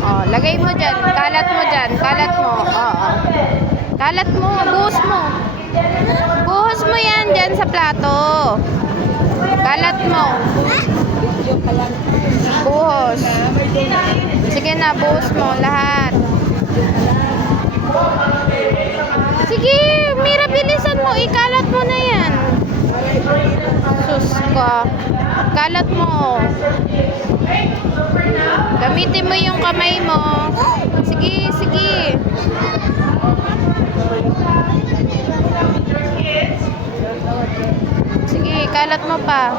Oh, lagay mo dyan. Kalat mo dyan. Kalat mo. Oo. Kalat mo. Buhos mo. Buhos mo yan dyan sa plato. Kalat mo. Buhos. Sige na, buhos mo lahat. Sige, Mira, bilisan mo. Ikalat mo na yan. Sus ka. Kalat mo. Gamitin mo yung kamay mo. Sige, sige. Sige, kalat mo pa.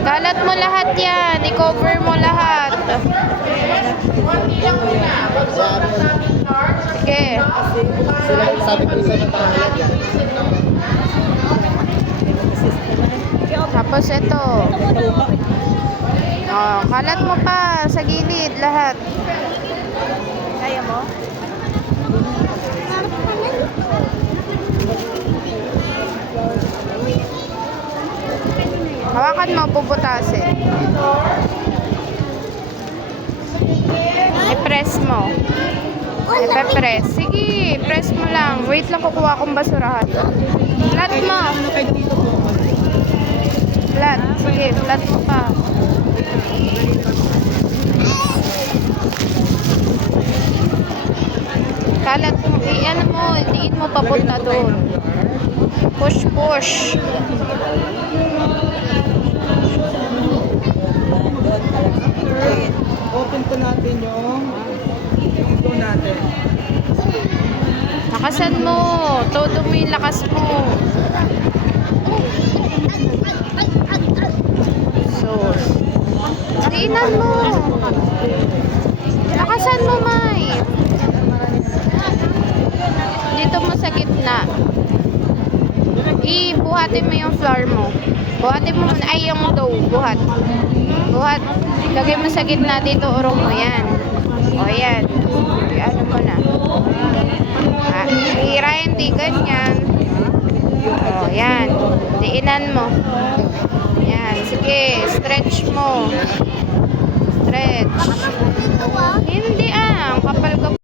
Kalat mo lahat yan. I-cover mo lahat. Sige. Sabi ko sa pangayag yan. Tapos ito. Oh, kalat mo pa sa gilid lahat. Kaya mo? Hawakan mo, puputasin. I-press mo. I-press. Sige, press mo lang. Wait lang, kukuha akong basurahan. Flat mo. Flat. Sige, flat mo pa. Kalat mo. I-ano mo, diin mo papunta doon. Push, push. Open po natin yung ito natin. Lakasan mo. Todo mo yung lakas mo. So, diinan mo. Lakasan mo, May. Dito mo sa gitna. Buhatin mo yung flour mo. Buhatin mo muna. Ay, yung dough. Buhat. Buhat. Lagay mo sa gitna dito. Urong mo yan. O, yan. Ano mo na. Hirayan, di ganyan. O, yan. Diinan mo. Yan. Sige. Stretch mo. Stretch. Hindi Ang kapal ka.